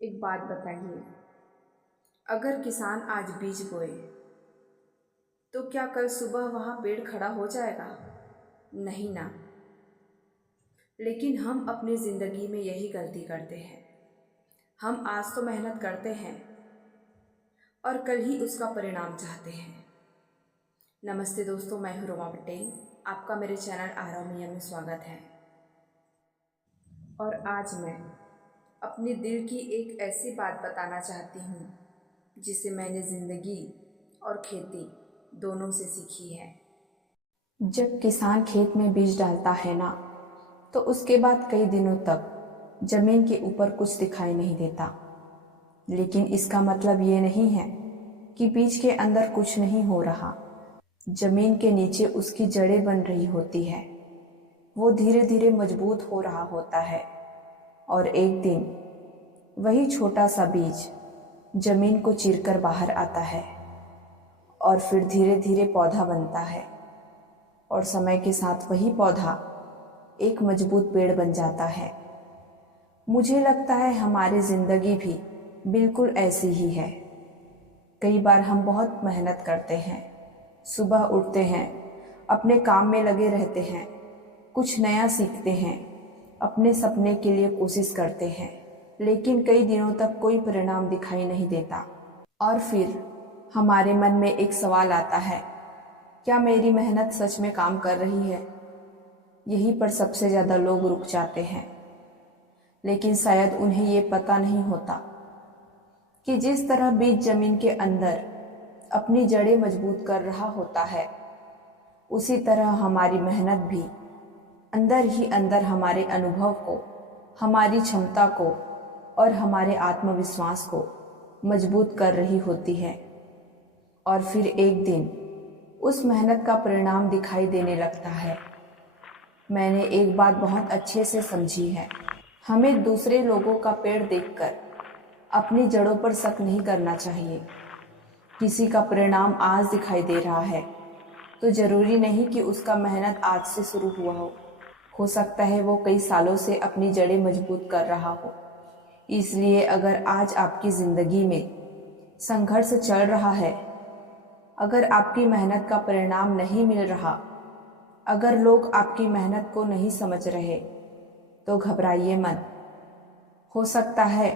एक बात बताइए, अगर किसान आज बीज बोए तो क्या कल सुबह वहाँ पेड़ खड़ा हो जाएगा? नहीं ना। लेकिन हम अपनी ज़िंदगी में यही गलती करते हैं। हम आज तो मेहनत करते हैं और कल ही उसका परिणाम चाहते हैं। नमस्ते दोस्तों, मैं हूँ रोमा पटेल। आपका मेरे चैनल आरव मिया में स्वागत है। और आज मैं अपने दिल की एक ऐसी बात बताना चाहती हूँ जिसे मैंने ज़िंदगी और खेती दोनों से सीखी है। जब किसान खेत में बीज डालता है ना, तो उसके बाद कई दिनों तक जमीन के ऊपर कुछ दिखाई नहीं देता। लेकिन इसका मतलब ये नहीं है कि बीज के अंदर कुछ नहीं हो रहा। जमीन के नीचे उसकी जड़ें बन रही होती है। वो धीरे धीरे मजबूत हो रहा होता है और एक दिन वही छोटा सा बीज जमीन को चीरकर बाहर आता है और फिर धीरे धीरे पौधा बनता है और समय के साथ वही पौधा एक मजबूत पेड़ बन जाता है। मुझे लगता है हमारी ज़िंदगी भी बिल्कुल ऐसी ही है। कई बार हम बहुत मेहनत करते हैं, सुबह उठते हैं, अपने काम में लगे रहते हैं, कुछ नया सीखते हैं, अपने सपने के लिए कोशिश करते हैं, लेकिन कई दिनों तक कोई परिणाम दिखाई नहीं देता। और फिर हमारे मन में एक सवाल आता है, क्या मेरी मेहनत सच में काम कर रही है? यहीं पर सबसे ज़्यादा लोग रुक जाते हैं। लेकिन शायद उन्हें ये पता नहीं होता कि जिस तरह बीज जमीन के अंदर अपनी जड़ें मजबूत कर रहा होता है, उसी तरह हमारी मेहनत भी अंदर ही अंदर हमारे अनुभव को, हमारी क्षमता को और हमारे आत्मविश्वास को मजबूत कर रही होती है। और फिर एक दिन उस मेहनत का परिणाम दिखाई देने लगता है। मैंने एक बात बहुत अच्छे से समझी है, हमें दूसरे लोगों का पेड़ देखकर अपनी जड़ों पर शक नहीं करना चाहिए। किसी का परिणाम आज दिखाई दे रहा है तो जरूरी नहीं कि उसका मेहनत आज से शुरू हुआ हो सकता है वो कई सालों से अपनी जड़ें मजबूत कर रहा हो। इसलिए अगर आज आपकी ज़िंदगी में संघर्ष चल रहा है, अगर आपकी मेहनत का परिणाम नहीं मिल रहा, अगर लोग आपकी मेहनत को नहीं समझ रहे, तो घबराइए मत। हो सकता है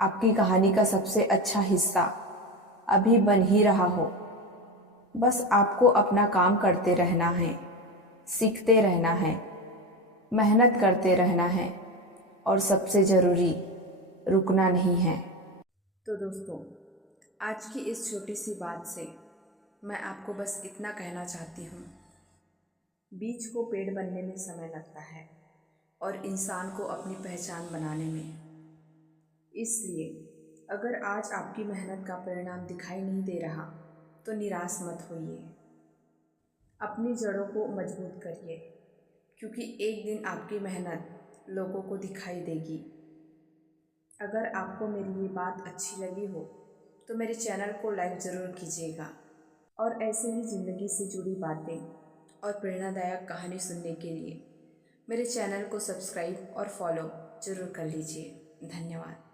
आपकी कहानी का सबसे अच्छा हिस्सा अभी बन ही रहा हो। बस आपको अपना काम करते रहना है, सीखते रहना है, मेहनत करते रहना है और सबसे ज़रूरी रुकना नहीं है। तो दोस्तों, आज की इस छोटी सी बात से मैं आपको बस इतना कहना चाहती हूँ, बीज को पेड़ बनने में समय लगता है और इंसान को अपनी पहचान बनाने में। इसलिए अगर आज आपकी मेहनत का परिणाम दिखाई नहीं दे रहा तो निराश मत होइए। अपनी जड़ों को मजबूत करिए, क्योंकि एक दिन आपकी मेहनत लोगों को दिखाई देगी। अगर आपको मेरी ये बात अच्छी लगी हो तो मेरे चैनल को लाइक ज़रूर कीजिएगा और ऐसे ही ज़िंदगी से जुड़ी बातें और प्रेरणादायक कहानी सुनने के लिए मेरे चैनल को सब्सक्राइब और फॉलो ज़रूर कर लीजिए। धन्यवाद।